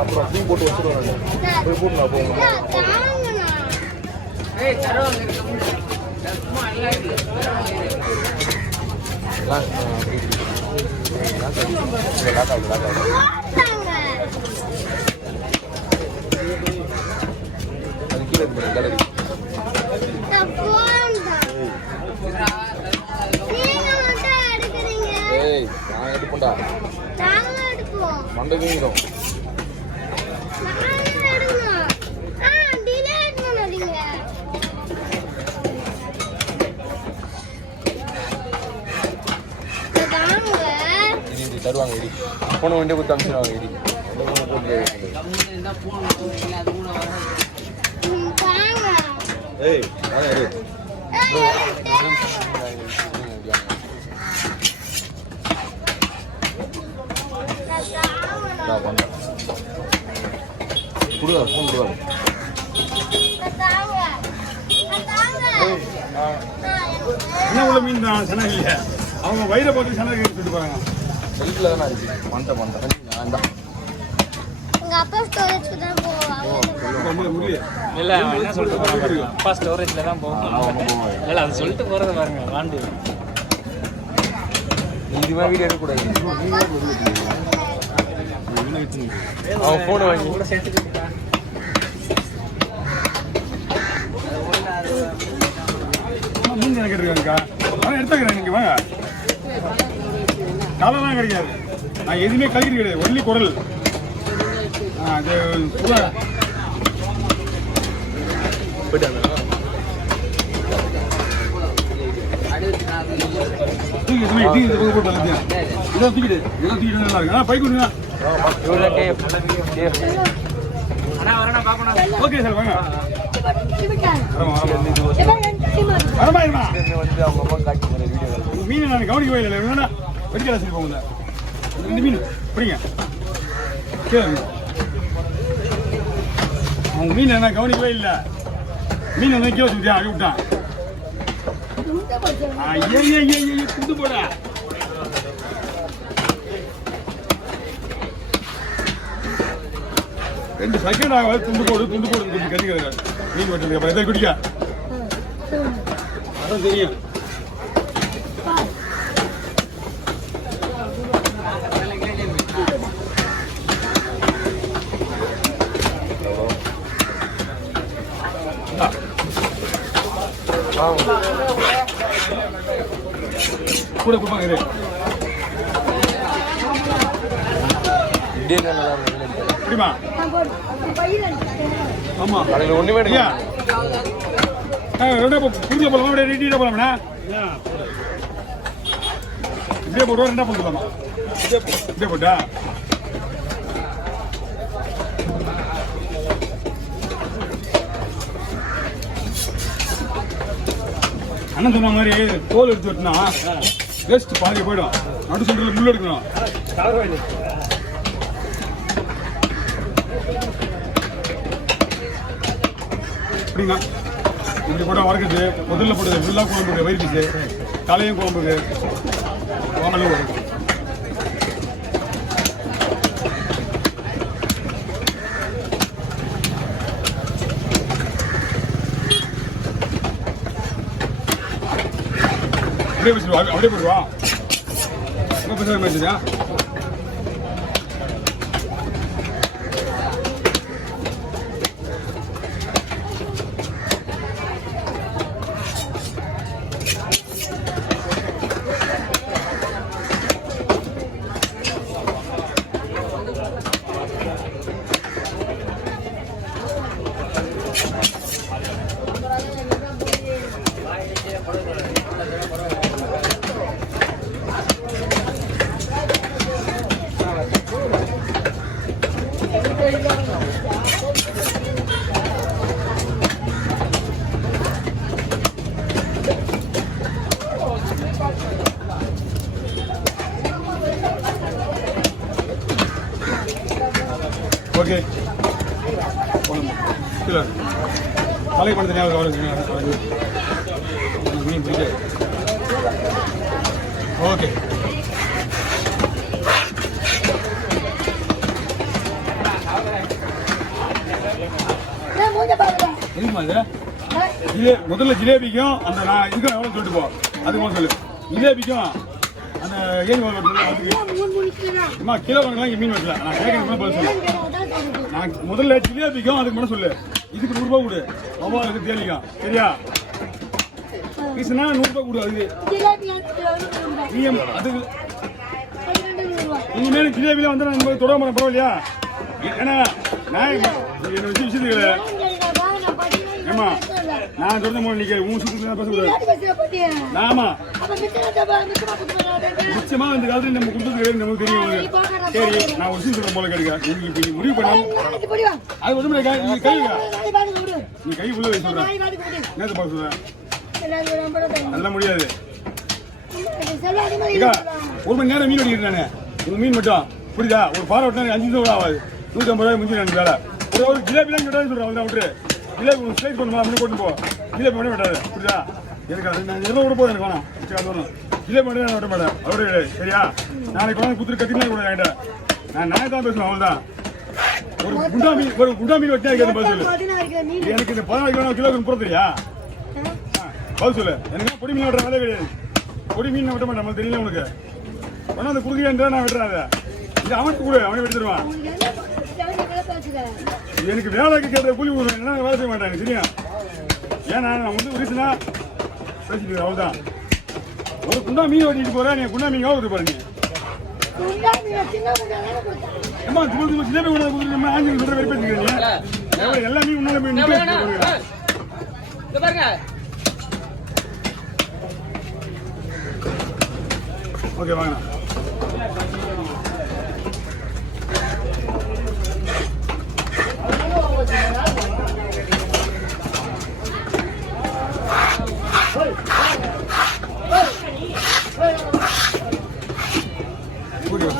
அப்புறம் டீ போட்டு வச்சுருவாங்க போய் போட்டு போங்க. அது கீழே இருக்கு கேலரி. ஏய் நான் எடுப்பேன்டா மண்டை வீங்கிடும். தருவாங்க இடி போன வண்டியை கொடுத்து அனுப்பிச்சிடுவாங்க இடி ஏய் கொடுங்க ஃபோன் கொடுங்க. என்ன உள்ள மீன் தான் சனகை இல்லை, அவங்க வயிறை பார்த்து சனகை எடுத்துட்டு போறாங்க. செல்ஃபில் தானே இருக்கு மண்டை நான் தான் அப்பா ஸ்டோரேஜ்க்கு தான் போவாங்க. இல்ல என்ன சொல்லிட்டு போறாங்க, அப்பா ஸ்டோரேஜ்ல தான் போவாங்க. இல்ல அது சொல்லிட்டு போறத பாருங்க வாண்டு. இதுவே வீடியோ எடுக்க கூடாது. அவன் போன் வாங்கி கூட சேர்த்து மீன் எனக்கு இருக்காங்கக்கா, அவன் எடுத்துக்கிறேன். நீங்க வாங்க, காலெல்லாம் கிடைக்காது. நான் எதுவுமே கழிக்கிறது கிடையாது, ஒன்லி குரல். அது ஓகே சார் வாங்க. மீன் நான் கவனிக்கவே இல்லை, வேணா வெடிக்கல சரி போங்க. ரெண்டு மீன் பிடிங்க கேளுங்க. அவங்க மீன் என்ன கவனிக்கவே இல்லை, மீன் வந்து கீழே வச்சுக்கிட்டே அடி விட்டான். துண்டு போட ரெண்டு செகண்ட் ஆகாது. துண்டு போடு கொஞ்சம் கட்டிக்கிறாங்க. மீன் வெட்டுறதுக்கு எதை குடிக்க அதான் தெரியும். கூட கொடுப்பாங்க. எப்படிமா? ஆமா அதில் ஒன்றுமே எடுக்கலையா? புரிஞ்ச போலாமா? அப்படியே ரெடியாக போலாம்ண்ணா. இப்படியே போடுவா, ரெண்டா போட்டுக்கலாமா? இப்படியே போட்டா அண்ணன் சொன்ன மாதிரி தோல் எடுத்து வெட்டினா வேஸ்ட் பாதி போயிடும். நடு சென்டரில் முள் எடுக்கணும். அப்படிங்க இப்படி கூட வறுக்குது. முதல்ல போடுது ஃபுல்லாக குழம்புக்கு வயிற்றுச்சு, தலையும் குழம்புக்கு வாங்கலும் வரும். அப்படியே போடுவா. ரொம்ப பெருசாக மேய்ச்சதா? ஓகே இல்லை மலை பண்ண தனியாக வருது மீன் பிடிக்க ஓகே எதுக்குமா இது முதல்ல ஜிலேபிக்கும் அந்த நான் இதுக்கும் எவ்வளோ சொல்லிட்டு போ அதுக்கு சொல்லு ஜிலேபிக்கும் அந்த ஏன் அம்மா கிலோ கணக்கெல்லாம் இங்கே மீன் வைக்கல நான் கேட்கறதுக்கு பதில் சொல்லு நான் முதல்ல ஜிலேபிக்கும் அதுக்கு மட்டும் சொல்லு இதுக்கு 100 ரூபா கொடு அவ்வாறு தேலிக்கும் சரியா கிருஷ்ணா 100 ரூபா கொடு அதுக்கு அதுக்கு இனிமேல் ஜிலேபியில் வந்து நான் தொட மாட்டேன் பரவாயில்லையா ஏன்னா நான் என்ன விஷயத்துக்கு ஏமா நான் சொல்ற மாதிரி நீங்க உன் சுத்தத்துல பேசக்கூடாது ஆமா நிச்சயமா இந்த காலத்துல நம்ம கொடுத்தது நமக்கு தெரியும் சரி நான் ஒரு விஷயம் சொல்ற போல கேட்க நீங்க முடிவு பண்ணாம அது ஒண்ணுமே நீ கை உள்ள வை சொல்றேன் என்னது பார்க்க சொல்றேன் அதெல்லாம் முடியாது ஒரு மணி நேரம் மீன் வெட்டிக்கிட்டு நானு உங்க மீன் மட்டும் புரியுதா ஒரு பாறை வெட்டினா 5 நிமிஷம் கூட ஆகாது 150 ரூபாய் முடிஞ்சு எனக்கு வேலை ஒரு ஜிலேபிலாம் சொல்றேன் அவள் தான் விட்டுரு ஜிலேபி ஸ்லைஸ் பண்ணுமா அப்படி போட்டு போ ஜிலேபி மட்டும் வெட்டாது புரியுதா எனக்கு அது நான் எவ்வளோ கூட போதும் எனக்கு வேணாம் அது வரணும் ஜிலேபி மட்டும் நான் வெட்ட மாட்டேன் அவரு சரியா நாளைக்கு வந்து குத்துரு கத்தினா கூட என்கிட்ட நான் தான் பேசணும் அவள் தான் ஒரு குண்டா மீன் வெட்டினா கேட்க பதில் சொல்லு எனக்கு இந்த 14 கிலோ போட தெரியா பதில் சொல்லு எனக்கு பொடி மீன் வெட்டுற வேலை கிடையாது பொடி மீன் வெட்ட மாட்டேன் நம்மளுக்கு தெரியல உனக்கு வேணா அந்த குறுகியா நான் வெட்டுறேன் அதை இது அவனுக்கு கூட அவனை வெட்டி தருவான் எனக்கு வேலைக்கு கேட்ட கூலி என்ன வேலை செய்ய மாட்டேன் எனக்கு தெரியும் ஏன்னா நான் வந்து ரீசனா பேசிட்டு அவ்வளோதான் ஒரு குண்டா மீன் வெட்டிட்டு போறேன் நீ குண்டா மீன் விட்டு போற நீ அம்மா ஜிலேபி கூட நம்ம ஆஞ்சல் சொல்ற மாதிரி பேசிக்கிறீங்க எல்லா மீன் உன்னால போய் ஓகே வாங்கண்ணா போதும்